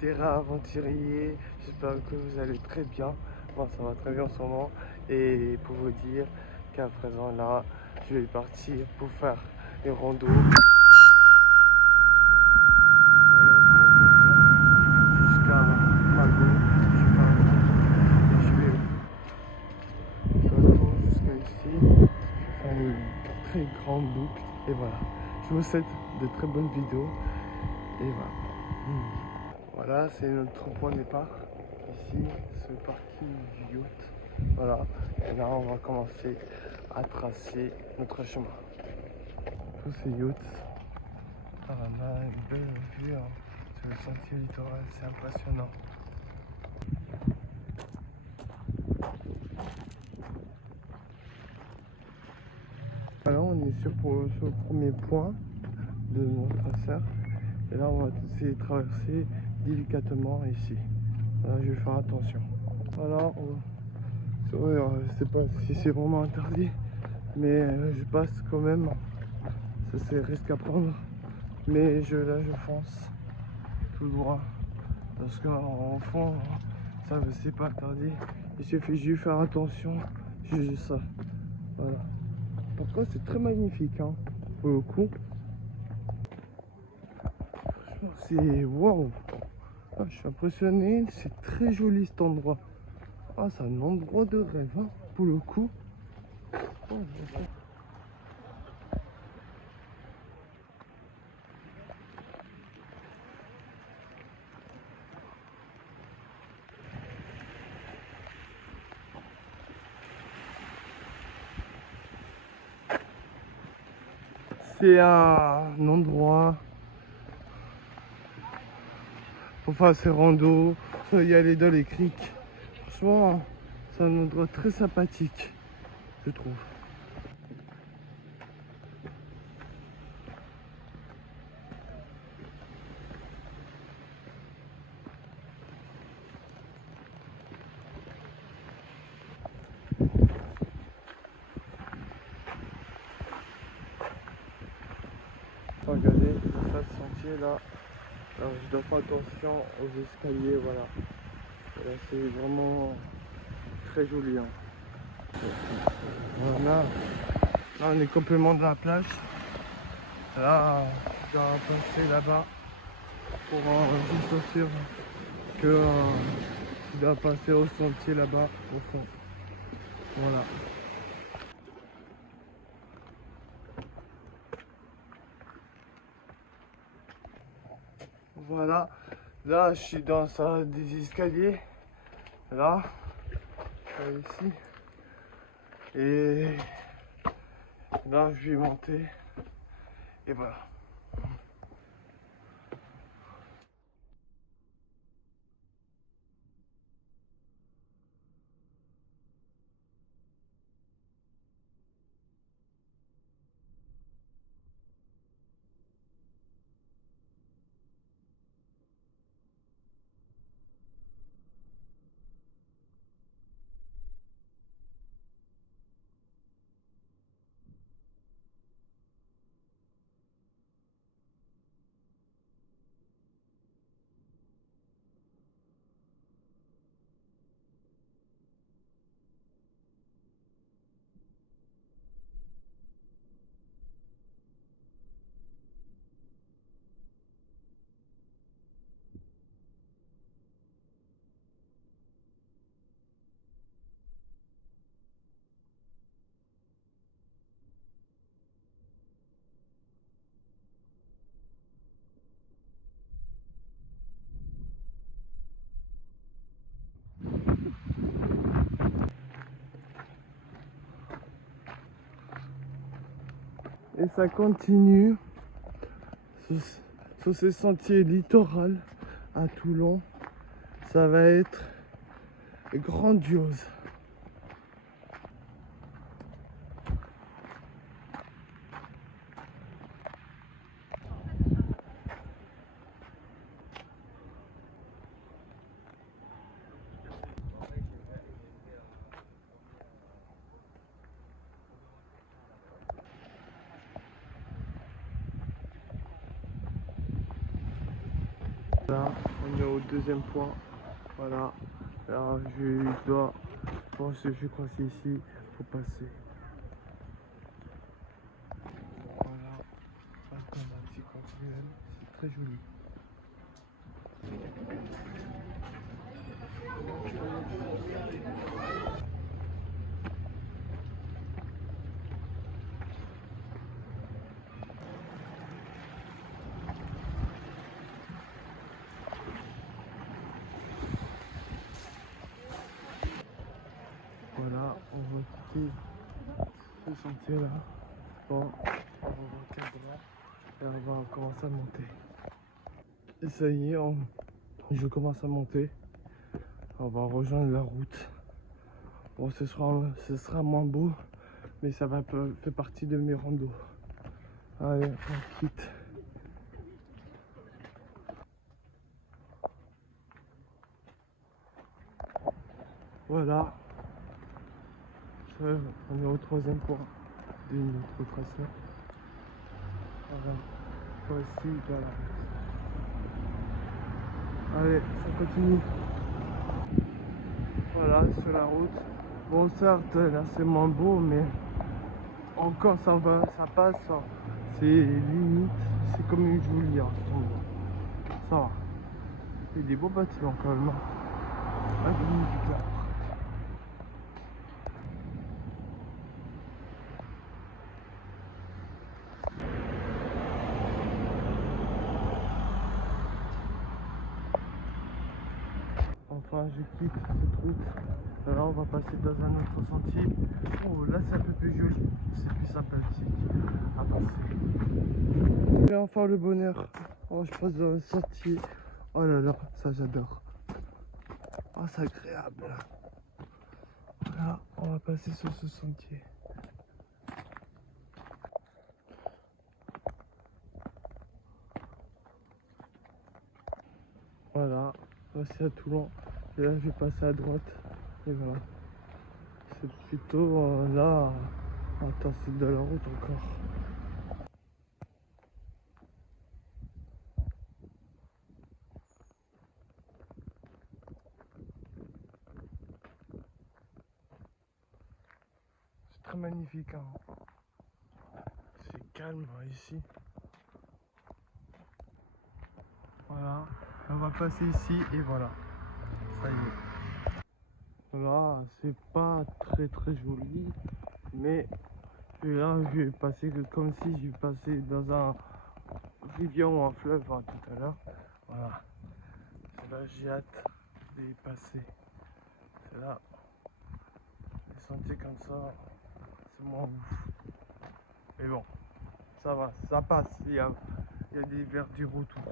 terrain aventurier. J'espère que vous allez très bien. Moi, ça va très bien en ce moment. Et pour vous dire qu'à présent, là, je vais partir pour faire une rando. Jusqu'à Mago. Je vais jusqu'à ici. Faire une très grande boucle. Et voilà. Je vous souhaite de très bonnes vidéos. Et voilà. Voilà, c'est notre point de départ. Ici, c'est le parking du yacht. Voilà. Et là, on va commencer à tracer notre chemin. Tous ces yachts. Ah, on a une belle vue hein, sur le sentier littoral, c'est impressionnant. Alors, on est sur le premier point de notre traceur. Et là, on va essayer de traverser délicatement ici. Voilà, je vais faire attention. Voilà, je sais pas si c'est vraiment interdit, mais je passe quand même. Ça, c'est risque à prendre. Mais là, je fonce tout droit. Parce qu'en fond, ça, c'est pas interdit. Il suffit juste de faire attention. Juste ça. Voilà. Par contre, c'est très magnifique, hein, pour le coup. C'est waouh. Ah, je suis impressionné. C'est très joli cet endroit. Ah, c'est un endroit de rêve, hein, pour le coup. Oh, c'est un endroit pour faire ses randos, soit y aller dans les criques. Franchement, c'est un endroit très sympathique, je trouve. Regardez, ça, ce sentier là. Alors, je dois faire attention aux escaliers, voilà. Voilà, c'est vraiment très joli. Hein. Voilà. Là, on est complètement de la plage. Là, je dois passer là-bas pour juste être sûr que je dois passer au sentier là-bas au fond. Voilà. Voilà. Là, je suis dans ça des escaliers. Là, ici. Et là, je vais monter. Et voilà. Et ça continue sur ces sentiers littoraux à Toulon. Ça va être grandiose. Là, on est au deuxième point. Voilà. Alors, je dois. Bon, je crois que c'est ici. Faut passer. Voilà. Alternative continuelle. C'est très joli. Voilà, on va quitter ce sentier là. Bon, on va voir quel droit. Et on va commencer à monter. Et ça y est, je commence à monter. On va rejoindre la route. Bon, ce sera moins beau, mais ça fait partie de mes randos. Allez, on quitte. Voilà. On est au troisième point de notre tracé. Voilà. Voici dans la route. Allez, ça continue. Voilà, sur la route. Bon, certes, là c'est moins beau, mais encore ça va, ça passe. C'est limite, c'est comme une jolie en ce moment. Ça va. Il y a des beaux bâtiments quand même. Ah, de musique là. Enfin, je quitte cette route. Là, on va passer dans un autre sentier. Oh, là, c'est un peu plus joli. C'est plus sympathique à passer. Et enfin, le bonheur. Oh, je passe dans un sentier. Oh là là, ça, j'adore. Oh, c'est agréable. Voilà, on va passer sur ce sentier. Voilà, voici à Toulon. Et là, je vais passer à droite. Et voilà. C'est plutôt là. Attends, c'est de la route encore. C'est très magnifique. Hein. C'est calme hein, ici. Voilà. On va passer ici et voilà. Ça y est. Voilà, c'est pas très joli. Mais là, je vais passer comme si je passais dans un rivière ou un fleuve hein, tout à l'heure. Voilà. C'est là j'ai hâte d'y passer. C'est là. Les sentiers comme ça, c'est moins ouf. Mais bon, ça va, ça passe. Il y a des verdures autour.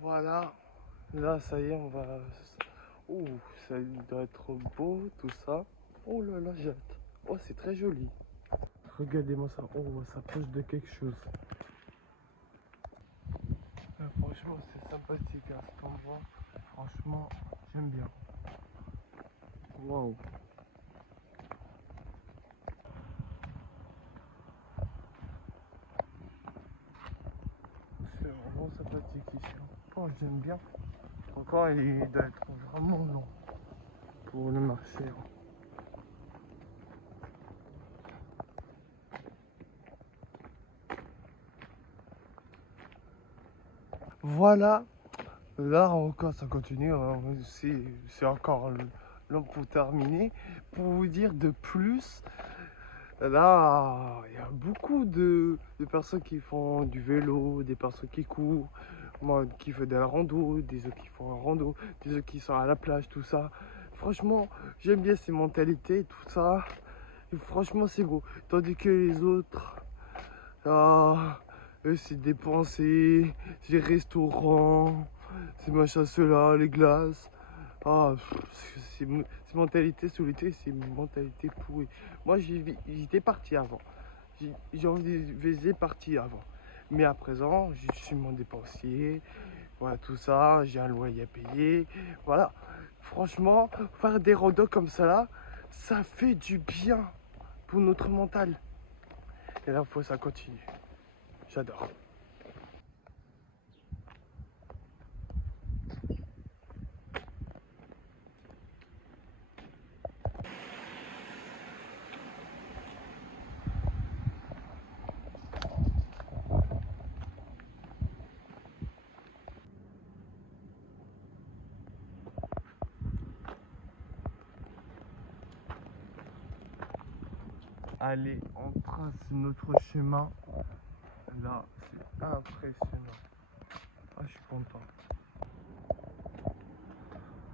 Voilà. Là, ça y est, on va. Oh, ça doit être beau, tout ça. Oh là là, j'ai hâte. Oh, c'est très joli. Regardez-moi ça. Oh, ça approche de quelque chose. Franchement, c'est sympathique à cet endroit. Franchement, j'aime bien. Waouh. C'est vraiment sympathique ici. Oh, j'aime bien. Encore, il doit être vraiment long pour le marché. Voilà. Là encore, ça continue. Hein. C'est encore long pour terminer. Pour vous dire de plus, là, il y a beaucoup de personnes qui font du vélo, des personnes qui courent, moi qui fais de la rando, des autres qui font un rando, des autres qui sont à la plage, tout ça. Franchement, j'aime bien ces mentalités, tout ça. Et franchement, c'est beau. Tandis que les autres, ah, eux, c'est dépenser, c'est restaurants, c'est machin, cela, les glaces. Ah, ces mentalités sous l'été, c'est une mentalité pourrie. Moi, j'étais parti avant. J'étais parti avant. Mais à présent, je suis mon dépensier. Voilà, tout ça. J'ai un loyer à payer. Voilà. Franchement, faire des randos comme ça là, Ça fait du bien pour notre mental. Et là, il faut que ça continue. J'adore. Allez, on trace notre chemin. Là, c'est impressionnant. Ah, je suis content.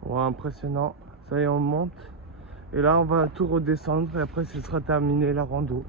Ouais, impressionnant. Ça y est, on monte. Et là, on va tout redescendre. Et après, ce sera terminé la rando.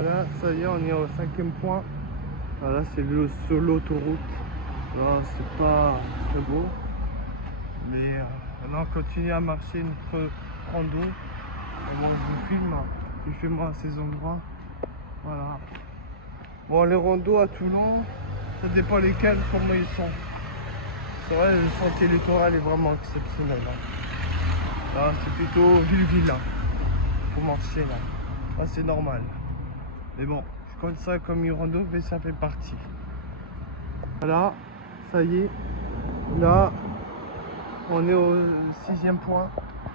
Voilà, ça y est, on est au 5e point. Voilà, c'est sur l'autoroute. Là, c'est pas très beau. Mais là, on continue à marcher notre rando. Et bon, je vous filme, je fais moi à ces endroits. Voilà. Bon, les randos à Toulon, ça dépend lesquels, comment ils sont. C'est vrai, le sentier littoral est vraiment exceptionnel. Hein. Là, c'est plutôt ville-ville. Hein, pour marcher là. Là, c'est normal. Mais bon, je compte ça comme une rando, mais ça fait partie. Voilà, ça y est. Là, on est au 6e point.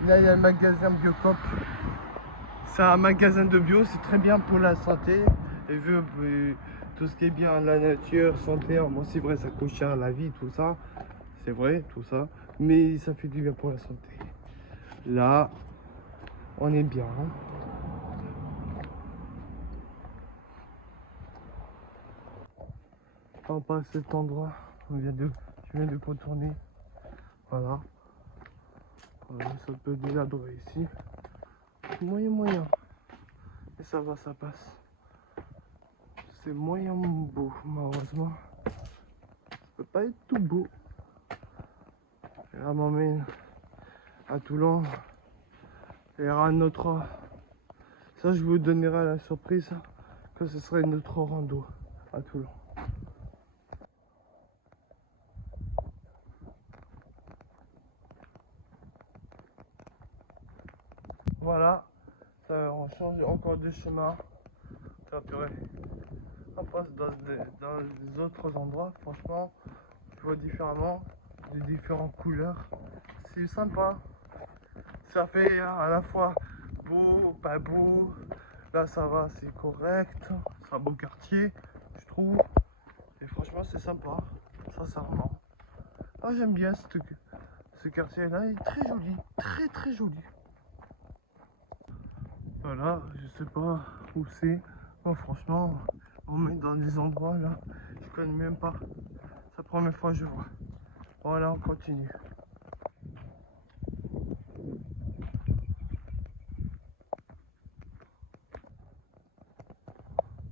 Là, il y a le magasin Biocop. C'est un magasin de bio, c'est très bien pour la santé. Et vu tout ce qui est bien, la nature, santé, bon, c'est vrai, ça coûte cher la vie, tout ça. C'est vrai, tout ça. Mais ça fait du bien pour la santé. Là, on est bien. Hein. On passe cet endroit, je viens de contourner, voilà, ça peut déjà durer ici, moyen, et ça va, ça passe, c'est moyen beau, malheureusement, ça peut pas être tout beau, et là, on m'emmène à Toulon, il y aura un autre, ça je vous donnerai la surprise, que ce serait une autre rando à Toulon. Voilà, ça, on change encore de chemin. Ça purée. On passe dans des autres endroits, franchement, je vois différemment, de différentes couleurs. C'est sympa. Ça fait à la fois beau, pas beau. Là ça va, c'est correct. C'est un beau quartier, je trouve. Et franchement c'est sympa, sincèrement. Ah, j'aime bien ce quartier-là, il est très joli, très joli. Voilà, je sais pas où c'est. Bon, franchement, on met dans des endroits là, je connais même pas. C'est la première fois que je vois. Voilà, on continue.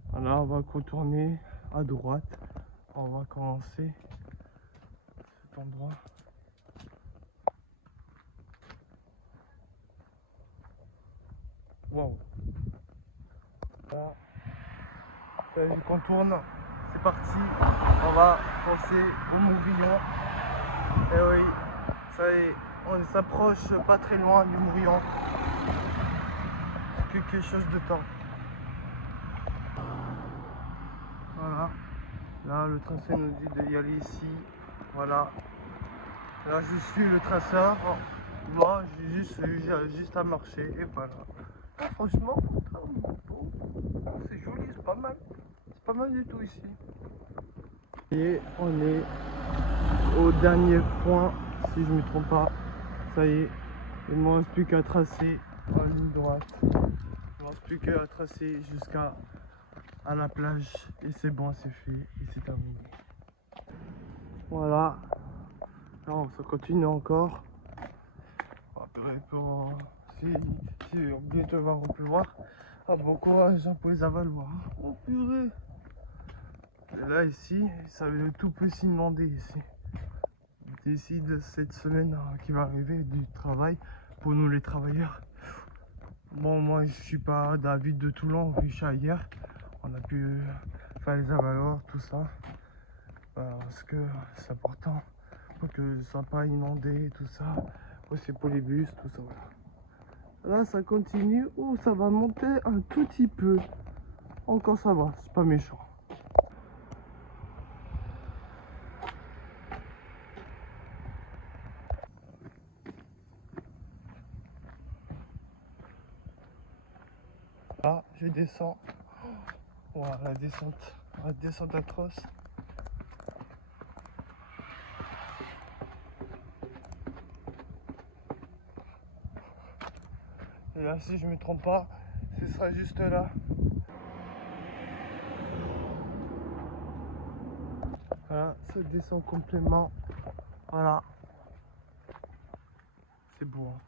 Voilà, on va contourner à droite. On va commencer cet endroit. Wow. Voilà. Je contourne, c'est parti, on va foncer au Mourillon. Et oui, ça y est, on s'approche pas très loin du Mourillon. C'est que quelque chose de temps. Voilà. Là, le tracé nous dit d'y aller ici. Voilà. Là, je suis le traceur. Moi, j'ai juste à marcher et voilà. Ah, franchement, c'est joli, c'est pas mal. C'est pas mal du tout ici. Et on est au dernier point, si je ne me trompe pas. Ça y est, il ne me reste plus qu'à tracer en ligne droite. Il ne me reste plus qu'à tracer jusqu'à la plage. Et c'est bon, c'est fait et c'est terminé. Voilà. Alors, ça continue encore. Après, si bientôt il va repleuvoir, bon courage pour les avaloirs. Oh purée. Et là ici, tout peut s'inonder ici. D'ici de cette semaine qui va arriver du travail pour nous les travailleurs. Bon, moi je suis pas David de Toulon, je suis ailleurs. On a pu faire les avaloirs, tout ça. Parce que c'est important pour que ça soit pas inondé, tout ça. Aussi pour les bus, tout ça. Voilà. Là ça continue, ou ça va monter un tout petit peu. Encore ça va, c'est pas méchant. Là, je descends. Voilà, la descente atroce. Et là, si je me trompe pas, ce sera juste là. Voilà, ça descend complètement. Voilà. C'est beau. Hein.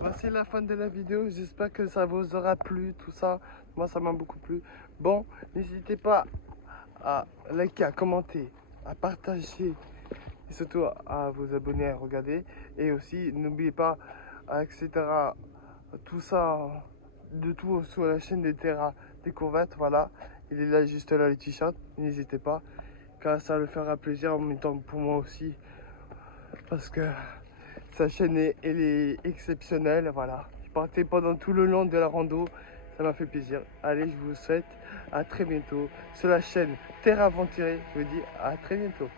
Voici la fin de la vidéo. J'espère que ça vous aura plu, tout ça. Moi, ça m'a beaucoup plu. Bon, n'hésitez pas à liker, à commenter, à partager. Et surtout à vous abonner, à regarder. Et aussi, n'oubliez pas, etc. Tout ça, de tout sur la chaîne des Terra Découverte. Voilà, il est là, juste là, le t-shirt. N'hésitez pas, car ça le fera plaisir en même temps pour moi aussi. Parce que sa chaîne, elle est exceptionnelle. Voilà, je partais pendant tout le long de la rando. Ça m'a fait plaisir. Allez, je vous souhaite à très bientôt sur la chaîne Terra Aventurier. Je vous dis à très bientôt.